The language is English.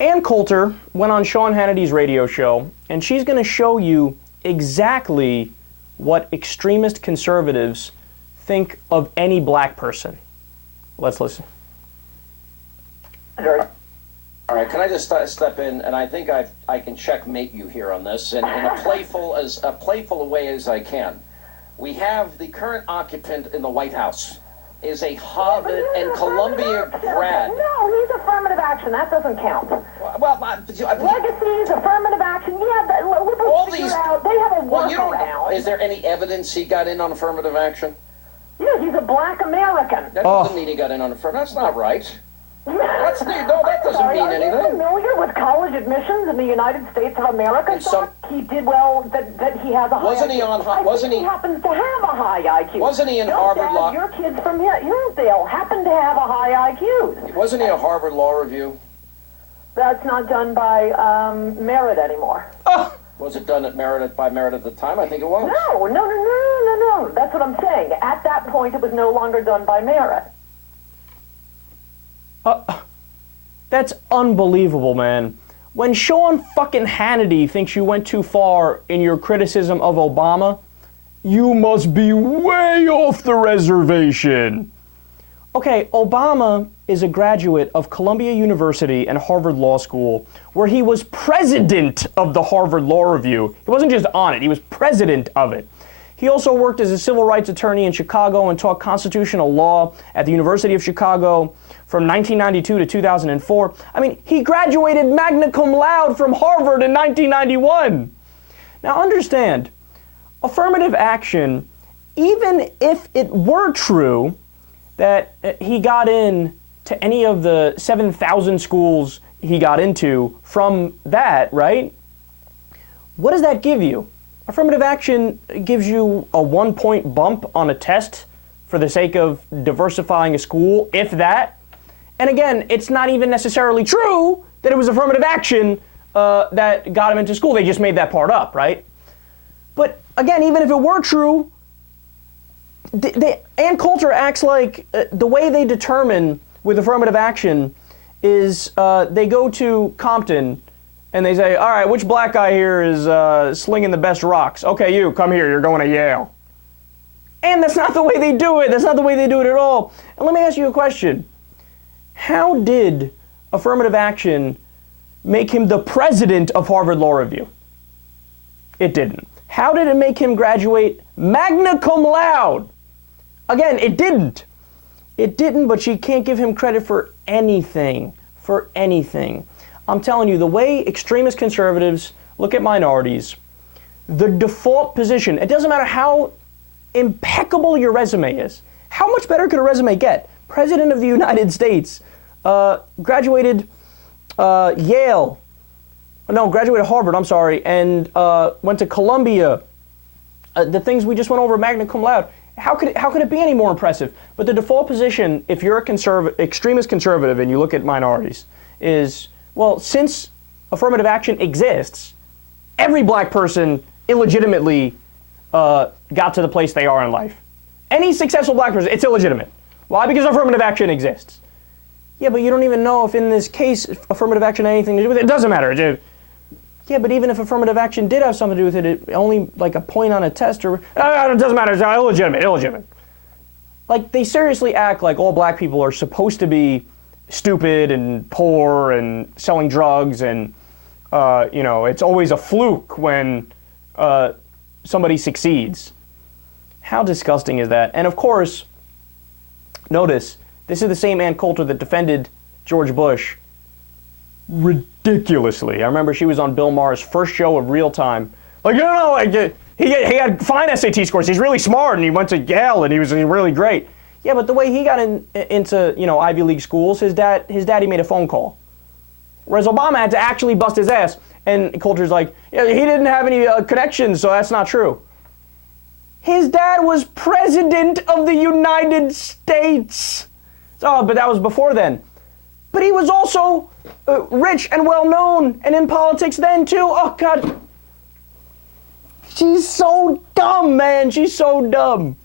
Ann Coulter went on Sean Hannity's radio show, and she's going to show you exactly what extremist conservatives think of any black person. Let's listen. All right, can I just step in? And I think I can checkmate you here on this in a playful way as I can. We have the current occupant in the White House is a Harvard and Columbia grad. No, he's affirmative action. That doesn't count. Well, Legacies, affirmative action. Yeah, all these. They have a Well, workaround. is there any evidence he got in on affirmative action? Yeah, he's a black American. That doesn't mean he got in on affirmative. That's not right. That doesn't mean anything. Are you familiar with college admissions in the United States of America? He did well. That he has a high. Wasn't he on? Wasn't he? He happens to have a high IQ. Wasn't he in Harvard Law? Your kids from Hillsdale happen to have a high IQ. Wasn't he a Harvard Law Review? That's not done by Merit anymore. Was it done by Merit at the time? I think it was. No. That's what I'm saying. At that point, it was no longer done by Merit. That's unbelievable, man. When Sean fucking Hannity thinks you went too far in your criticism of Obama, you must be way off the reservation. Okay, Obama is a graduate of Columbia University and Harvard Law School, where he was president of the Harvard Law Review. He wasn't just on it, he was president of it. He also worked as a civil rights attorney in Chicago and taught constitutional law at the University of Chicago from 1992 to 2004. I mean, he graduated magna cum laude from Harvard in 1991. Now understand, affirmative action, even if it were true that he got in to any of the 7,000 schools he got into from that, right? What does that give you? Affirmative action gives you a 1-point bump on a test for the sake of diversifying a school, if that. And again, it's not even necessarily true that it was affirmative action that got him into school. They just made that part up, right? But again, even if it were true, Ann Coulter acts like the way they determine with affirmative action is they go to Compton and they say, all right, which black guy here is slinging the best rocks? Okay, you, come here, you're going to Yale. And that's not the way they do it. That's not the way they do it at all. And let me ask you a question. How did affirmative action make him the president of Harvard Law Review? It didn't. How did it make him graduate magna cum laude? Again, it didn't. It didn't, but you can't give him credit for anything. For anything. I'm telling you, the way extremist conservatives look at minorities, the default position, it doesn't matter how impeccable your resume is. How much better could a resume get? President of the United States, graduated Yale, no, graduated Harvard, I'm sorry, and went to Columbia. The things we just went over, magna cum laude. How could it be any more impressive? But the default position, if you're a extremist conservative and you look at minorities, is, well, since affirmative action exists, every black person illegitimately got to the place they are in life. Any successful black person, it's illegitimate. Why? Because affirmative action exists. Yeah, but you don't even know if in this case affirmative action had anything to do with it. It doesn't matter. Yeah, but even if affirmative action did have something to do with it, only like a point on a test or... it doesn't matter. It's illegitimate. Like, they seriously act like all black people are supposed to be stupid and poor and selling drugs and, it's always a fluke when somebody succeeds. How disgusting is that? And of course, notice, this is the same Ann Coulter that defended George Bush ridiculously. I remember she was on Bill Maher's first show of Real Time. Like, he had fine SAT scores. He's really smart, and he went to Yale, and he was really great. Yeah, but the way he got into Ivy League schools, his daddy made a phone call. Whereas Obama had to actually bust his ass. And Coulter's like, yeah, he didn't have any connections, so that's not true. His dad was president of the United States. Oh, but that was before then. But he was also rich and well-known and in politics then, too. Oh, God. She's so dumb, man. She's so dumb.